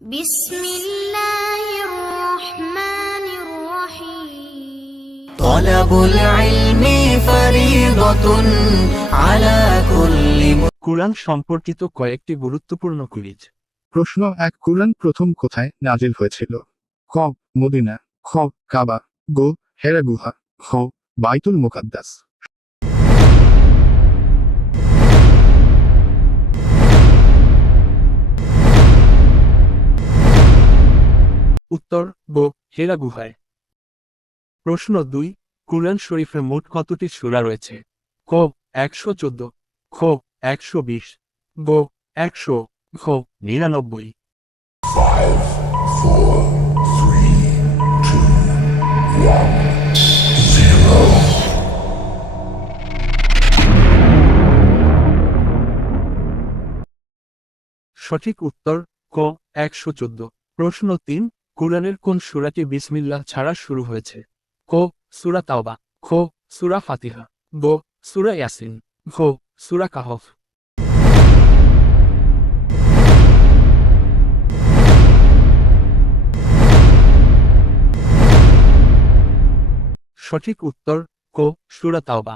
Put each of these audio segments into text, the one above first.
بسم الله الرحمن الرحيم طلب العلم فريضة على كل কুরআন সম্পর্কিত কয়েকটি গুরুত্বপূর্ণ কুইজ প্রশ্ন এক কুরআন প্রথম কোথায় নাজিল হয়েছিল ক মদিনা খ কাবা গো হেরা গুহা খ বাইতুল মুকাদ্দাস উত্তর বো হেরা গুহায়। প্রশ্ন দুই, কুরআন শরীফে মোট কতটি সূরা রয়েছে? ক, একশো চোদ্দ, খ, একশো বিশ, গো, একশো খ নিরানব্বই। সঠিক উত্তর, ক, একশো চোদ্দ। প্রশ্ন তিন কুরআনের কোন সুরাটি বিসমিল্লাহ ছাড়া শুরু হয়েছে? ক, সুরা তাওবা, খ, সুরা ফাতিহা, গ, সুরা ইয়াসিন, ঘ, সুরা কাহফ। সঠিক উত্তর, ক, সুরা তাওবা।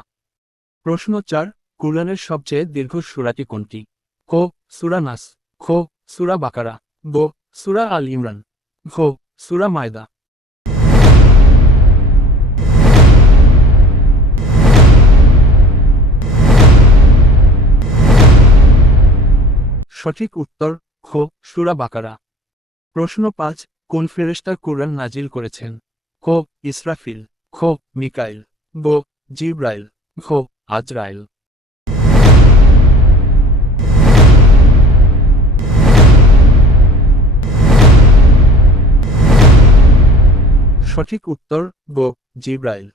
প্রশ্ন চার, কুরআনের সবচেয়ে দীর্ঘ সুরাটি কোনটি? ক, সুরা নাস, খ, সুরা বাকারা, গ, সুরা আল ইমরান। ঘ সুরা মায়দা। সঠিক উত্তর খো সুরা বাকারা। প্রশ্ন পাঁচ, কোন ফেরেশতা কুরআন নাজিল করেছেন? খ ইসরাফিল। খ মিকাইল। গ জিব্রাইল। ঘ আজরাইল। সঠিক উত্তর গ জিব্রাইল।